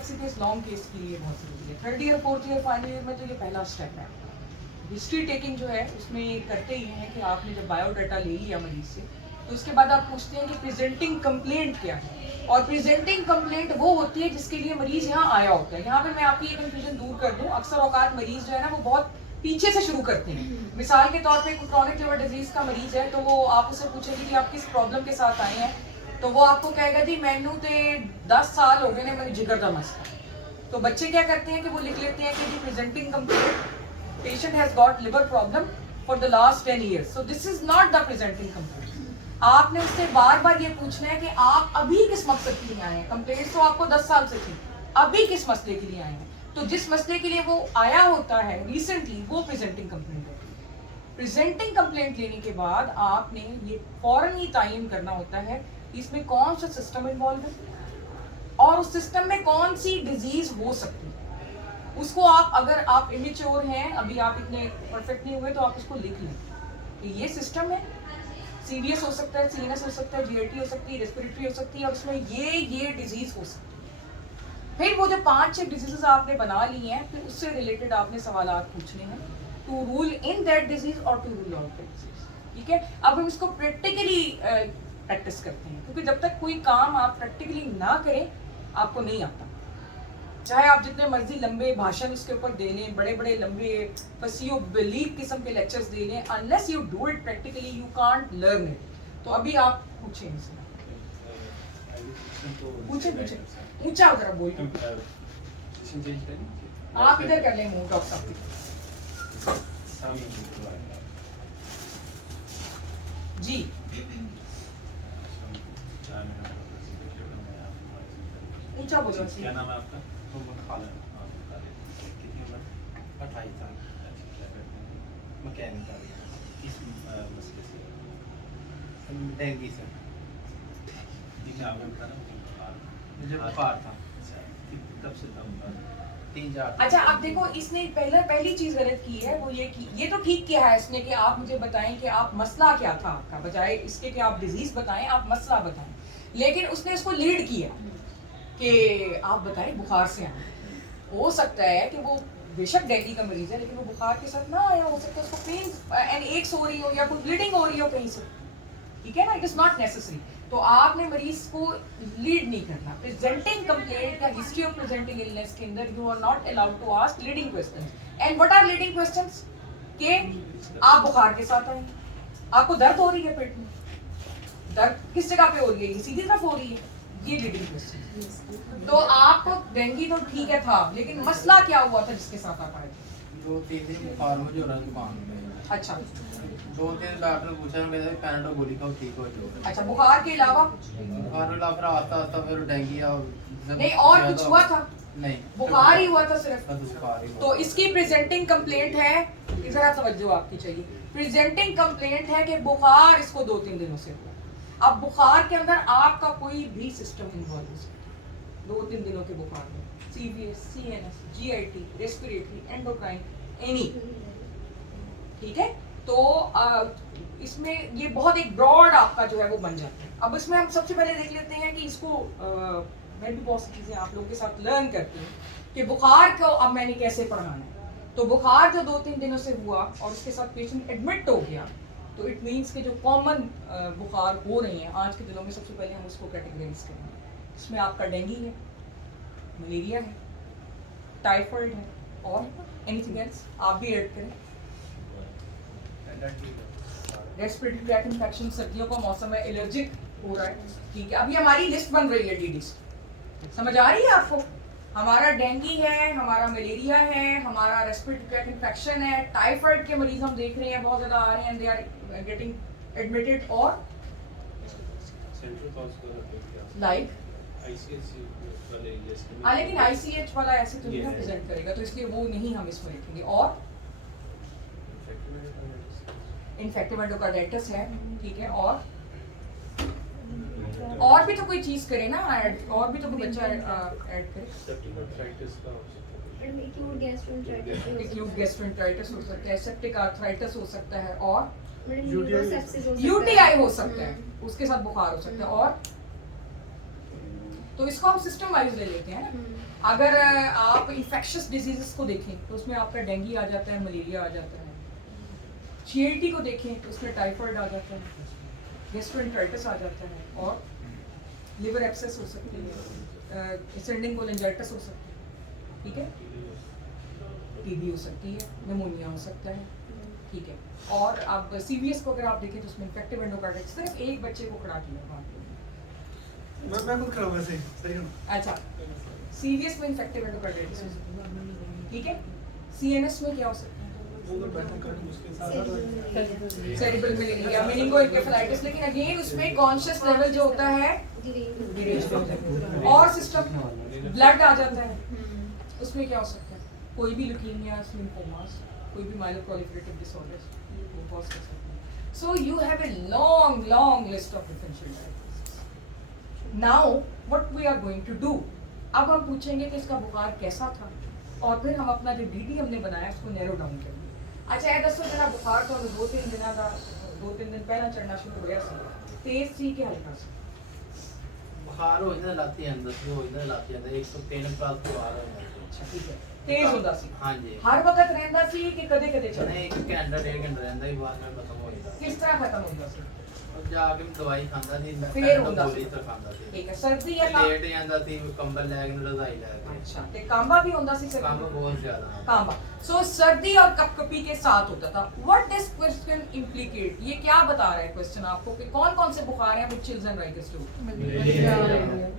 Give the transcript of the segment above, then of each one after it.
FCPS long case के लिए बहुत जरूरी है। Third year, fourth year, final year में तो ये पहला स्टेप है। हिस्ट्री टेकिंग जो है उसमें करते ही हैं कि आपने जब बायोडाटा ले लिया मरीज से, तो उसके बाद आप पूछते हैं कि प्रेजेंटिंग कंप्लेंट क्या है। और प्रेजेंटिंग कंप्लेंट वो होती है जिसके लिए मरीज यहाँ आया होता है। यहाँ पे मैं आपकी ये कंफ्यूजन दूर कर दूँ, अक्सर औकात मरीज जो है ना वो बहुत पीछे से शुरू करते हैं। मिसाल के तौर पे क्रोनिक लिवर डिजीज का मरीज है, तो वो आप उससे पूछेंगे कि आप किस प्रॉब्लम के साथ आए हैं, तो वो आपको कहेगा जी मैनू तो 10 साल हो गए ने मेरी जिगर का मसला। तो बच्चे क्या करते हैं कि वो लिख लेते हैं कि जी presenting complaint, patient has got liver problem for the last 10 years. So this is not the presenting complaint. आपने उससे बार बार ये पूछना है कि आप अभी किस मकसद के लिए आए हैं। कंप्लेंट तो आपको 10 साल से थी, अभी किस मसले के लिए आए हैं। तो जिस मसले के लिए वो आया होता है रिसेंटली, वो प्रेजेंटिंग कंप्लेंट है। प्रेजेंटिंग कंप्लेंट लेने के बाद आपने ये फौरन ही तयन करना होता है इसमें कौन सा सिस्टम इन्वॉल्व है और उस सिस्टम में कौन सी डिजीज हो सकती है। उसको आप, अगर आप इमेच्योर हैं, अभी आप इतने परफेक्ट नहीं हुए, तो आप उसको लिख लें कि ये सिस्टम है, सीवीएस हो सकता है, सीएनएस हो सकता है, जीआईटी हो सकती है, रेस्पिरेटरी हो सकती है, और उसमें ये डिजीज हो सकती है। फिर वो जो 5-6 डिजीजेस आपने बना ली हैं, फिर उससे रिलेटेड आपने सवालात पूछने हैं to rule in that disease और to rule out that disease. ठीक है, अब हम इसको प्रैक्टिकली प्रैक्टिस करते हैं, क्योंकि जब तक कोई काम आप प्रैक्टिकली ना करें आपको नहीं आता। चाहे आप जितने मर्जी लंबे भाषण उसके ऊपर दे लें, बड़े बड़े लंबे फसियो बिलीव किस्म के लेक्चर्स दे लें, unless you do it practically you can't learn it. तो अभी आप पूछें इनसे, पूछे ऊंचा जरा बोलिए। आप इधर कर लें मुंह डॉक्टर साहब जी। ऊंचा बोलो। क्या नाम है आपका? कितनी उम्र? 28 साल। मैकेनिकल किस मसले से? डेंगू से। मुझे बुखार था। कब से था बुखार? 3-4। अच्छा, अब देखो इसने पहली चीज गलत की है, वो ये कि ये तो ठीक किया है इसने कि आप मुझे बताएं कि आप मसला क्या था आपका, बजाय इसके कि आप डिजीज बताएं आप मसला बताएं। लेकिन उसने इसको लीड किया कि आप बताएं बुखार से आए। हो सकता है कि वो बेशक डेंगू का मरीज है, लेकिन वो बुखार के साथ ना आया, हो सकता है उसको पेन एंड एक्स हो रही हो या कोई ब्लीडिंग हो रही हो कहीं से। ठीक है ना, इट इज नॉट नेसेसरी। तो आपने मरीज को लीड नहीं करना। प्रेजेंटिंग कंप्लेंट या हिस्ट्री ऑफ प्रेजेंटिंग इलनेस के अंदर you are not allowed to ask leading questions. And what are leading questions? के आप बुखार के साथ आए, आपको दर्द हो रही है पेट में, दर्द किस जगह पे हो रही है, सीधी तरफ हो रही है, ये लीडिंग क्वेश्चन। तो आपको डेंगू तो ठीक है था, लेकिन मसला क्या हुआ था जिसके साथ आप आए थे? 2-3 दिन बुखार मुझे हो रहा है जुकाम में। अच्छा, 2-3 डॉक्टर ने पूछा, मैं कहता पैनाडो गोली खाओ ठीक हो जाओगे। अच्छा, बुखार के अलावा बुखार के अलावा फिर आस्ता फिर डेंगू और नहीं और कुछ हुआ था? नहीं, बुखार ही हुआ था सिर्फ। बस बुखार ही हुआ। तो इसकी प्रेजेंटिंग कंप्लेंट है, जरा तवज्जो आपकी चाहिए। प्रेजेंटिंग कंप्लेंट है कि बुखार इसको 2-3 दिनों से हुआ। अब बुखार के अंदर आपका कोई भी सिस्टम इन्वॉल्व हो सकता है 2-3 दिनों के बुखार में, CVS, CNS, GIT, respiratory, endocrine, any. ठीक है, तो इसमें ये बहुत एक ब्रॉड आपका जो है वो बन जाता है। अब इसमें हम सबसे पहले देख लेते हैं कि इसको मैं भी बहुत सी चीज़ें आप लोगों के साथ लर्न करती हूँ कि बुखार को अब मैंने कैसे पढ़ाना है। तो बुखार जो 2-3 दिनों से हुआ और उसके साथ पेशेंट एडमिट हो गया, तो इट मीन्स कि जो कॉमन बुखार हो रही हैं आज के दिनों में, सबसे पहले हम उसको कैटेगराइज करेंगे। इसमें आपका डेंगू है, मलेरिया है, टाइफाइड है, और एनीथिंग एल्स आप भी ऐड करें। रेस्पिरेटरी ट्रैक इन्फेक्शन, सर्दियों का मौसम है, एलर्जिक हो रहा है। ठीक है, अभी हमारी लिस्ट बन रही है डीडीज, समझ आ रही है आपको? हमारा डेंगू है, हमारा मलेरिया है, हमारा रेस्पिरेटरी ट्रैक इन्फेक्शन है, टाइफाइड के मरीज हम देख रहे हैं बहुत ज़्यादा आ रहे हैं, दे आर गेटिंग एडमिटेड। और लाइक लेकिन आईसीएच वाला ऐसे तो नहीं प्रेजेंट करेगा, तो इसलिए वो नहीं हम इसमें लिखेंगे। और इन्फेक्टिव एंडोकार्डाइटिस है, ठीक है, और भी तो कोई चीज करे ना ऐड, और भी तो कोई बच्चा ऐड करे। एक्यूट गैस्ट्रोएंटेराइटिस हो सकता है, सेप्टिक आर्थराइटिस हो सकता है, और यूटीआई हो सकता है, उसके साथ बुखार हो सकता है। और तो इसको हम सिस्टम वाइज ले लेते हैं ना। अगर आप इन्फेक्शियस डिजीजेस को देखें तो उसमें आपका डेंगू आ जाता है, मलेरिया आ जाता है। GIT को देखें तो उसमें टाइफाइड आ जाता है, गैस्ट्रोएंटेराइटिस आ जाता है, और लिवर एब्सेस हो सकती है, असेंडिंग कोलिंजाइटिस हो सकती है, ठीक है, TB हो सकती है, निमोनिया हो सकता है, ठीक है। और अब CVS को अगर आप देखें तो उसमें इन्फेक्टिव एंडोकार्डाइटिस, सिर्फ एक बच्चे को खड़ा किया वहाँ पे। मैं खुद खड़ा हुआ सही सही हूँ। अच्छा, CVS में इन्फेक्टिव एंडोकार्डाइटिस हो सकती है, ठीक है। CNS में क्या हो सकता है? सेरिब्रल मलेरिया, मेनिंगोएन्केफेलाइटिस, लेकिन अगेन उसमें कॉन्शियस लेवल जो होता है गिरेज हो जाता है। और सिस्टम ब्लड आ जाता है, उसमें क्या हो सकता है? कोई भी ल्यूकीमिया, लिम्फोमास, कोई भी माइलोप्रोलिफरेटिव डिसऑर्डर्स वो कॉज कर सकते हैं। So you have a long list of differential diagnosis. Now what we are going to do, अब हम पूछेंगे कि इसका बुखार कैसा था, और फिर हम अपना जो DD हमने बनाया उसको नैरो डाउन करेंगे। अच्छा, ये दसो जरा बुखार तो 2-3 दिन का 2-3 दिन पहला चढ़ना शुरू होया सी, तेज सी कि हल्का सी? बुखार हो ਜਾਂਦਾ ਰਾਤੀ ਅੰਦਰ ਸੀ ਹੋ ਜਾਂਦਾ ਰਾਤੀ ਅੰਦਰ 103 ਪਲੱਸ ਬੁਖਾਰ ਹੋ ਜਾਂਦਾ अच्छा, ठीक है, तेज ਹੁੰਦਾ ਸੀ? ਹਾਂਜੀ हर वक्त रहता सी कि कदे-कदे चढ़ा? ਨਹੀਂ 1 ਘੰਟਾ 1.5 ਘੰਟਾ ਰਹਿੰਦਾ ਹੀ ਬਾਅਦ ਵਿੱਚ ਖਤਮ ਹੋ ਜਾਂਦਾ किस तरह खत्म ਹੁੰਦਾ ਸੀ? ਉਹ ਜਾ ਕੇ ਦਵਾਈ ਖਾਂਦਾ ਸੀ ਫਿਰ ਪੈਰ ਹੁੰਦਾ ਗੋਲੀ ਸੀ? ਤਾਂ ਖਾਂਦਾ ਸੀ ठीक है, सर्दी या काम? ਲੇਟ ਜਾਂਦਾ ਸੀ ਕੰਬਲ ਲੈ ਕੇ ਰਜ਼ਾਈ ਲੈ ਕੇ अच्छा, ते कांबा भी ਹੁੰਦਾ ਸੀ ਕੰਮ सर्दी? ਬਹੁਤ ਜ਼ਿਆਦਾ कांबा, सो सर्दी और कपकपी के साथ होता था। व्हाट दिस क्वेश्चन इम्प्लीकेट, ये क्या बता रहा है क्वेश्चन आपको कि कौन कौन से बुखार हैं विच चिल्स एंड राइकर्स टू?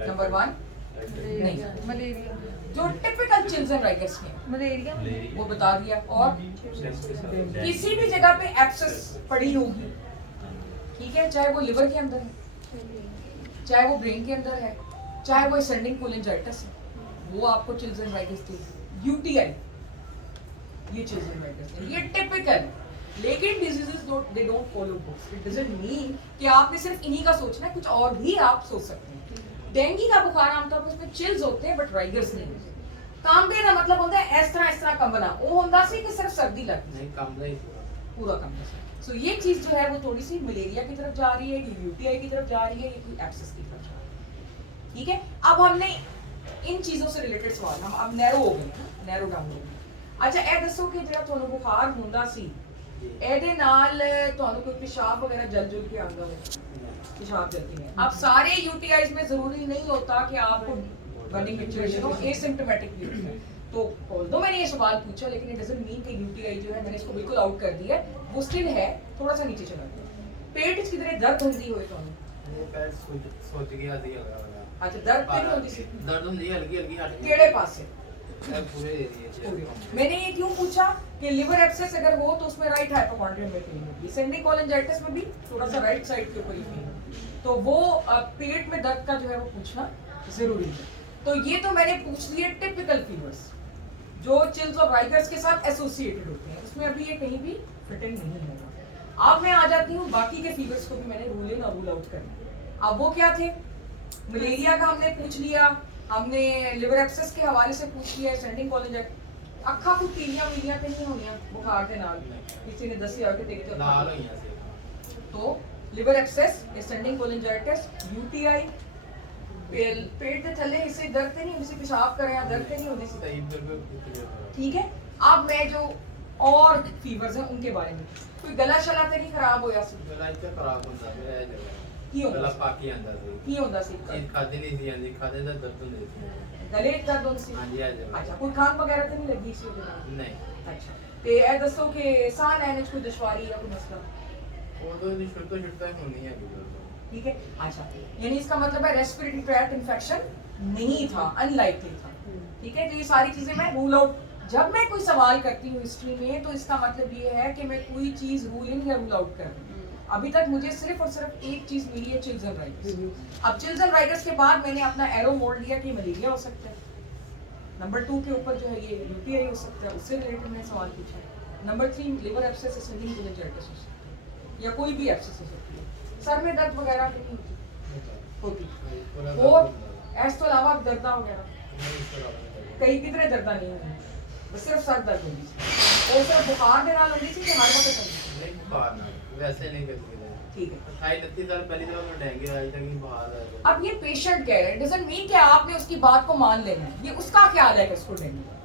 नंबर 1 नहीं, मलेरिया जो टिपिकल चिल्स एंड राइकर्स के हैं मलेरिया वो बता दिया। और किसी भी जगह पे एब्सेस पड़ी होगी, ठीक है, चाहे वो लिवर के अंदर है, चाहे वो ब्रेन के अंदर है, चाहे वो असेंडिंग कोलिंजाइटिस है, वो आपको चिल्स एंड राइकर्स देगी। UTI, ये चिल्स एंड राइकर्स है, ये टिपिकल। लेकिन diseases they don't follow books. It doesn't mean कि आपने सिर्फ इन्हीं का सोचना है, कुछ और भी आप सोच सकते हैं। डेंगू का बुखार आमतौर पर उसमें चिल्स होते हैं बट राइगर्स नहीं होते। कांबे का मतलब होता है इस तरह कंबना, वो होता सी कि सिर्फ सर्दी लगती ਨਹੀਂ ਕੰਮ ਦਾ ਹੀ पूरा कंबा। सो ये चीज जो है वो थोड़ी सी मलेरिया की तरफ जा रही है, ये UTI की तरफ जा रही है, ये कोई एब्सेस की तरफ जा रही है, ठीक है। अब हमने इन चीजों से रिलेटेड सवाल हम अब नैरो हो गए, नैरो डाउन हो गए। अच्छा, ਇਹ ਦੱਸੋ ਕਿ ਜਿਹੜਾ ਤੁਹਾਨੂੰ ਬੁਖਾਰ ਹੁੰਦਾ ਸੀ ਇਹਦੇ ਨਾਲ ਤੁਹਾਨੂੰ ਕੋਈ पेशाब वगैरह जल के आंदा हो? पेशाब जलती है। अब सारे UTIs में जरूरी नहीं होता कि आपको बर्निंग सिचुएशन हो, एसिम्प्टोमेटिक भी होता है। तो ऑल्दो मैंने ये सवाल पूछा, लेकिन इट डजंट मीन कि UTI जो है मैंने इसको बिल्कुल आउट कर दिया है, वो स्टिल है, थोड़ा सा नीचे चला गया। पेट च किधरे दर्द होती होए तो ਇਹ ਪੈਰ ਸੋਚ ਗਿਆ ਸੀ ਹਲਕਾ अच्छा, दर्द तो नहीं होती सी? ਦਰਦ ਹੁੰਦੀ ਹਲਕੀ ਹਲਕੀ ਹਟ ਗਈ केड़े पासे? ਇਹ ਪੂਰੇ ਏਰੀਆ 'ਚ मैंने ये क्यों पूछा कि लिवर एब्सेस अगर हो तो उसमें राइट हाइपोकॉन्ड्रियम में पेन होगी, असेंडिंग कोलिंजाइटिस में भी थोड़ा सा राइट साइड के ऊपर ही पेन होगी, तो वो पेट में दर्द का जो है वो पूछना जरूरी है। तो ये तो मैंने पूछ लिए टिपिकल फीवर्स जो चिल्स और राइगर्स के साथ एसोसिएटेड होते हैं, उसमें अभी ये कहीं भी फिट इन नहीं होगा। अब मैं आ जाती हूँ बाकी के फीवर्स को भी मैंने रूल इन और रूल आउट करना। अब वो क्या थे? मलेरिया का हमने पूछ लिया, हमने लिवर एब्सेस के हवाले से पूछ लिया, असेंडिंग कोलिंजाइटिस, अखा कोई पीलियां वीलियां तो नहीं होनियां बुखार के नाल, किसी ने दसिया कि तेरे ਨਾਲ ਹੋਈਆਂ ਸੀ तो लिवर एब्सेस, असेंडिंग कोलिंजाइटिस, UTI, पेट के थल्ले हिस्से दर्द नहीं होती सी, पेशाब कर रहे हैं दर्द नहीं होती सी, ਸਹੀ ਬਿਲਕੁਲ ठीक है। अब मैं जो और फीवर्स हैं उनके बारे में, कोई गला शला तो नहीं खराब होया सी? ਗਲਾ ਇੱਥੇ ਖਰਾਬ ਹੁੰਦਾ ਫਿਰ ਇਹ ਜਗ੍ਹਾ की ਗਲਾ होता ਪਾਕੀ ਆਂਦਾ ਸੀ की होता सी? ਚੀਜ਼ ਖਾਦੀ ਨਹੀਂ ਸੀ ਜਾਂਦੀ ਖਾਦੇ ਦਾ ਦਰਦ ਹੁੰਦੇ ਸੀ गले च दर्द होती सी? ਹਾਂਜੀ ਆ ਜਗ੍ਹਾ अच्छा, कोई खांग वगैरह तो नहीं लगी सी ਉਹਦੇ ਨਾਲ? ਨਹੀਂ अच्छा, ते ए दसो कि साह लैने च कोई दुश्वारी या कोई मसला? ਉਦੋਂ ਦੀ ਸ਼ੁਰੂ ਤੋਂ ਛੁੱਟਦਾ ਹੋਣੀ ਹੈ ਬਿਲਕੁਲ ठीक है। अच्छा, यानी इसका मतलब है रेस्पिरेटरी ट्रैक्ट इन्फेक्शन नहीं था, अनलाइकली था, ठीक है। तो ये सारी चीजें मैं रूल आउट, जब मैं कोई सवाल करती हूँ हिस्ट्री में तो इसका मतलब ये है कि मैं कोई चीज रूल इन या रूल आउट कर रही हूँ। अभी तक मुझे सिर्फ और सिर्फ एक चीज मिली है, चिल्स एंड राइगर्स। अब चिल्स एंड राइगर्स के बाद मैंने अपना एरो मोड़ लिया कि मलेरिया हो सकता है। नंबर 2 के ऊपर जो है ये UTI हो सकता है, उससे रिलेटेड मैंने सवाल पूछा। नंबर 3 लिवर एब्सेस, असेंडिंग कोलिंजाइटिस हो सकता है, या कोई भी एब्सेस हो सकती है। सर में दर्द वगैरह नहीं होती? और इस तो अलावा दर्दा वगैरह कई कितने दर्दा नहीं होंगे, बस सिर्फ सर दर्द होगी और सिर्फ बुखार के नाल होंगी सी कि हर वक्त होंगी? ਨਹੀਂ ਬੁਖਾਰ ਨਾਲ ਵੈਸੇ ਨਹੀਂ ਕਰਦੀ ठीक है। 28-29 साल पहली दफा मैं डेंगू आया था कि बाहर आया। अब ये पेशेंट कह रहे हैं, डजंट मीन कि आपने उसकी बात को मान लेना है, ये उसका ख्याल है कि उसको डेंगू है।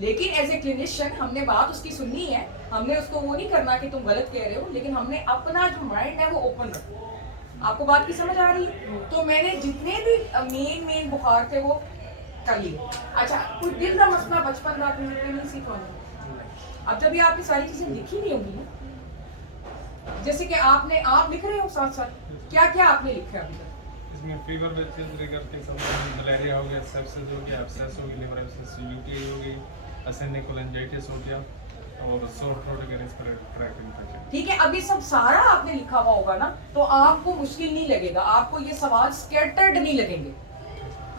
लेकिन एज ए क्लिनिशियन हमने बात उसकी सुननी है, हमने उसको वो नहीं करना कि तुम गलत कह रहे हो, लेकिन हमने अपना जो माइंड है वो ओपन रखना। आपको बात की समझ आ रही है? तो मैंने जितने भी मेन बुखार थे वो कर लिए। अच्छा, कोई दिल का मसला बचपन में आपने नहीं सीखा? अब जब ये आपकी सारी चीजें लिखी नहीं होंगी ना, जैसे कि आप लिख रहे हो साथ साथ, क्या क्या आपने लिखा है अभी तक? इसमें फीवर विद चेस्ट रिगर के साथ मलेरिया हो गया, सेप्सिस हो गया, एब्सेस हो गई, लिवर एब्सेस, यूटीआई हो गई, असेंडिक कोलेंजाइटिस हो गया और सोर थ्रोट के रेस्पिरेटरी ट्रैक्ट इन्फेक्शन। ठीक है, अब ये सब सारा आपने लिखा हुआ होगा ना, तो आपको मुश्किल नहीं लगेगा, आपको ये सवाल स्कैटर्ड नहीं लगेंगे।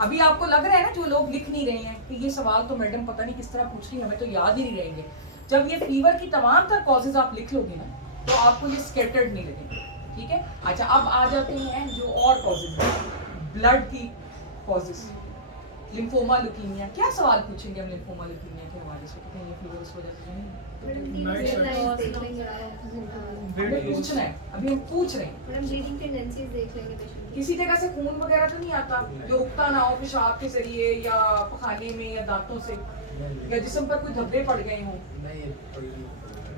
अभी आपको लग रहा है ना, जो लोग लिख नहीं रहे हैं कि ये सवाल तो मैडम पता नहीं किस तरह पूछ रही है, हमें तो याद ही नहीं रहेंगे। जब ये फीवर की तमाम तर कॉजेज आप लिख लोगे ना, तो आपको ये स्कैटर्ड नहीं लगेंगे। ठीक है, अच्छा अब आ जाते हैं जो और कॉजेज हैं, ब्लड की कॉजेज, लिम्फोमा ल्यूकीमिया। क्या सवाल पूछेंगे हम लिम्फोमा ल्यूकीमिया के हवाले से? कहते हैं ये फीवर इस वजह से नहीं Night shift. हमें पूछना है, अभी हम पूछ रहे हैं। मैडम ब्लीडिंग टेंडेंसीज देख लेंगे पेशेंट की। किसी जगह से खून वगैरह तो नहीं आता जो रुकता ना हो पेशाब के जरिए या पखाने में या दांतों से, या जिस्म पर कोई धब्बे पड़ गए हों? नहीं ये कोई नहीं।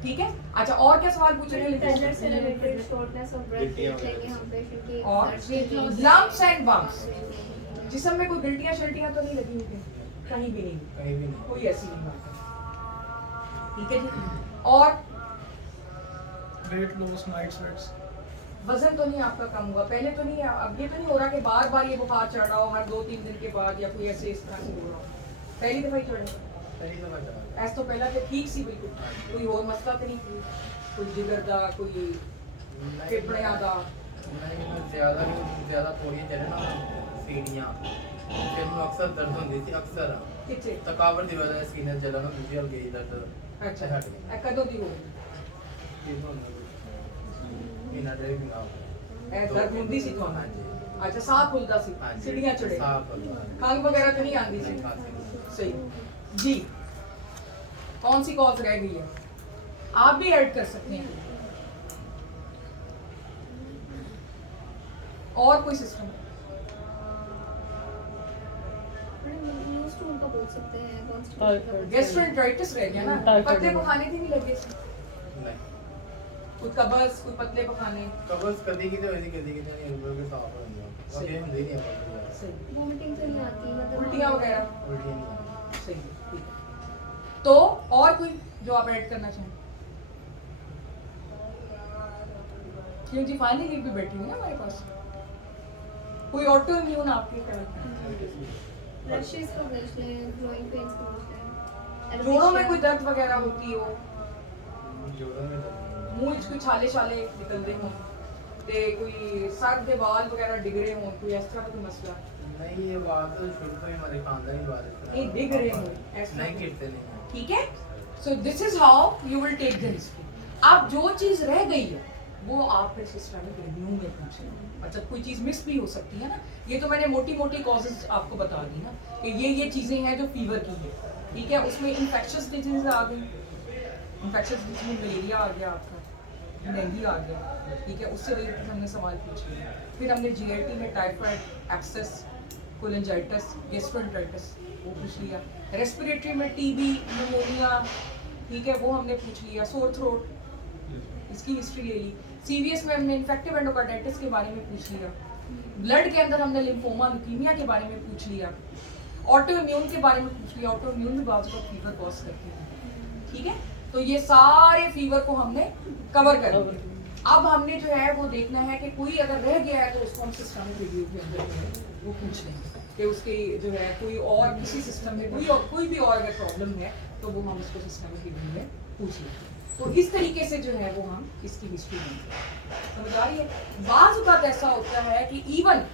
ठीक है, अच्छा और क्या सवाल पूछेंगे? टेंडर से रिलेटेड शॉर्टनेस ऑफ ब्रेथ देख लेंगे हम पेशेंट की। और लम्प्स एंड बम्प्स, जिस्म में कोई गिल्टियां शल्टियां तो नहीं लगी हुई? कहीं भी नहीं, कहीं भी नहीं। कोई ऐसी नहीं बात है। ठीक है जी, और वेट लॉस, नाइट स्वेट्स, वजन तो नहीं आपका कम हुआ? पहले तो नहीं, अब ये तो नहीं हो रहा कि बार बार ये बुखार चढ़ रहा हो हर 2-3 दिन के बाद, या कोई ऐसे इस तरह से हो रहा हो? पहली दफा ही चढ़ रहा? पहली दफा चला। ऐसा तो पहला तो ठीक सी बिल्कुल, कोई और मसला तो नहीं, कोई जिगर दा, कोई फेफड़ियां दा? नहीं मैं ज़्यादा थोड़ी चले ना सीढ़ियाँ, फिर मैं अक्सर दर्द होती थी, अक्सर किथे? थकावट की वजह से सीने जलन होती थी और गई दर्द। अच्छा, हट गई। कदों दी हो गई? महीना डेढ़ महीना। दर्द हुंदी सी तो? हाँ जी। अच्छा, सांप खुलता सी, हाँ जी। सीढ़ियां चढ़े, साफ खंघ वगैरह तो नहीं आती सी? नहीं खांसी नहीं। सही जी। कौन सी कॉज रह गई है? आप भी ऐड कर सकते हैं। और कोई सिस्टम? मैडम न्यूज़ टू उनका बोल सकते हैं कॉन्स्टिपेशन। गैस्ट्रोएंटेराइटिस रह गया ना, पतले पखाने थे नहीं लगे? नहीं कोई कब्ज, कोई पतले पखाने? कब्ज कभी की तो ऐसी कभी की नहीं ऊपर के साफ हो गया और सही। ये हम दे नहीं पाते। सही। वोमिटिंग तो नहीं आती, मतलब उल्टियां वगैरह? उल्टी नहीं आती। सही है, ठीक है। तो और कोई जो आप ऐड करना चाहें? क्यों जी, फाइनली लीड भी बैठी हुई है हमारे पास। कोई ऑटो इम्यून आपके तरफ? रशेस का देख लें, ग्रोइंग पेन्स का देख लें। जोड़ों में कोई दर्द वगैरह होती हो, जोड़ों में दर्द। मुंह च कोई छाले छाले निकलते हो, ते कोई सर के बाल वगैरह डिग रहे हो, कोई इस तरह का कोई मसला? नहीं ये बात तो शुरू से ही हमारे खानदानी बात है। नहीं डिग रहे हो ऐसा? नहीं गिरते नहीं हैं। ठीक है, so this is how you will take the history. अब जो चीज रह गई है वो आप फिर सिस्टमिक रिव्यू में पूछें। अच्छा, कोई चीज मिस भी हो सकती है ना, ये तो मैंने मोटी मोटी कॉजेज आपको बता दी ना कि ये चीजें हैं जो फीवर की है। ठीक है, उसमें इन्फेक्शस डिजीज आ गई, इन्फेक्शस डिजीज मलेरिया आ गया, आपका डेंगू आ गया। ठीक है, उससे रिलेटेड हमने सवाल पूछे। फिर हमने जीआईटी में टाइफाइड, एब्सेस, कोलेंजाइटिस, गैस्ट्रोएंटेराइटिस वो पूछ लिया। रेस्पिरेटरी में टीबी, निमोनिया, ठीक है, वो हमने पूछ लिया। सोर थ्रोट, इसकी हिस्ट्री ले ली। सीवीएस में हमने इन्फेक्टिव एंडोकार्डाइटिस के बारे में पूछ लिया। ब्लड के अंदर हमने लिम्फोमा ल्यूकीमिया के बारे में पूछ लिया। ऑटो इम्यून के बारे में पूछ लिया, ऑटो इम्यून भी बात का फीवर कॉज करती है। ठीक है, तो ये सारे फीवर को हमने कवर कर लिया। अब हमने जो है वो देखना है कि कोई अगर रह गया है तो उसको हम सिस्टमिक रिव्यू के अंदर जो है वो पूछ लेंगे कि उसके जो है कोई और किसी सिस्टम में कोई भी और अगर प्रॉब्लम है तो वो हम उसको सिस्टमिक रिव्यू में पूछ लेंगे। तो इस तरीके से जो है वो हम इसकी हिस्ट्री लेंगे। समझ आ रही है? बाज़ औक़ात ऐसा होता है कि इवन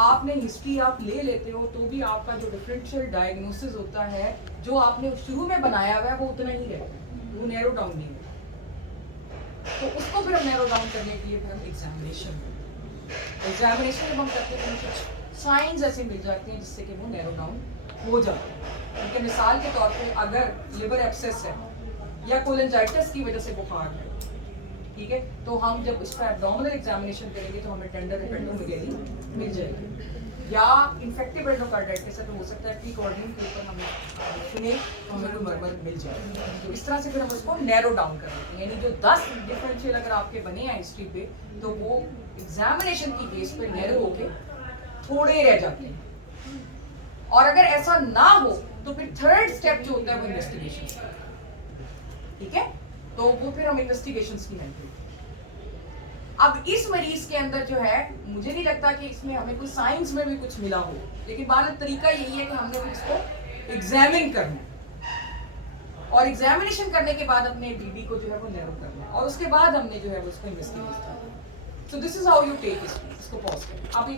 आपने हिस्ट्री आप ले लेते हो तो भी आपका जो डिफरेंशियल डायग्नोसिस होता है जो आपने शुरू में बनाया हुआ है वो उतना ही रहता है, वो नैरो डाउन नहीं होता। तो उसको फिर हम नैरो डाउन करने के लिए फिर हम एग्जामिनेशन जब हम करते हैं तो कुछ साइंस ऐसे मिल जाते हैं जिससे कि वो नैरो डाउन हो जाता है। क्योंकि मिसाल के तौर पे अगर लिवर एब्सेस है या कोलेंजाइटिस की वजह से बुखार है ठीक है, तो हम जब इसका एब्डोमिनल एग्जामिनेशन करेंगे तो हमें टेंडर हेपेटोमेगाली मिल जाएगी, या इन्फेक्टिव एंडोकार्डाइटिस है तो हो सकता है पीक ऑर्डरिंग के ऊपर हमें सुने तो हमें कोई मरमर मिल जाए। तो इस तरह से फिर हम उसको नैरो डाउन कर देते हैं, यानी जो 10 डिफरेंशियल अगर आपके बने हैं हिस्ट्री पे तो वो एग्जामिनेशन की बेस पे नैरो होके थोड़े रह जाते हैं। और अगर ऐसा ना हो तो फिर थर्ड स्टेप जो होता है वो इन्वेस्टिगेशन का, ठीक है, तो वो फिर हम इन्वेस्टिगेशंस की मेंटेन। अब इस मरीज के अंदर जो है मुझे नहीं लगता कि इसमें हमें कोई साइंस में भी कुछ मिला हो, लेकिन बात तरीका यही है कि हमने इसको एग्जामिन करना है और एग्जामिनेशन करने के बाद अपने बीबी को जो है वो नैरो करना है और उसके बाद हमने जो है वो इसको इन्वेस्टिगेट करना है। So this is how you take इसको पॉज करें आप।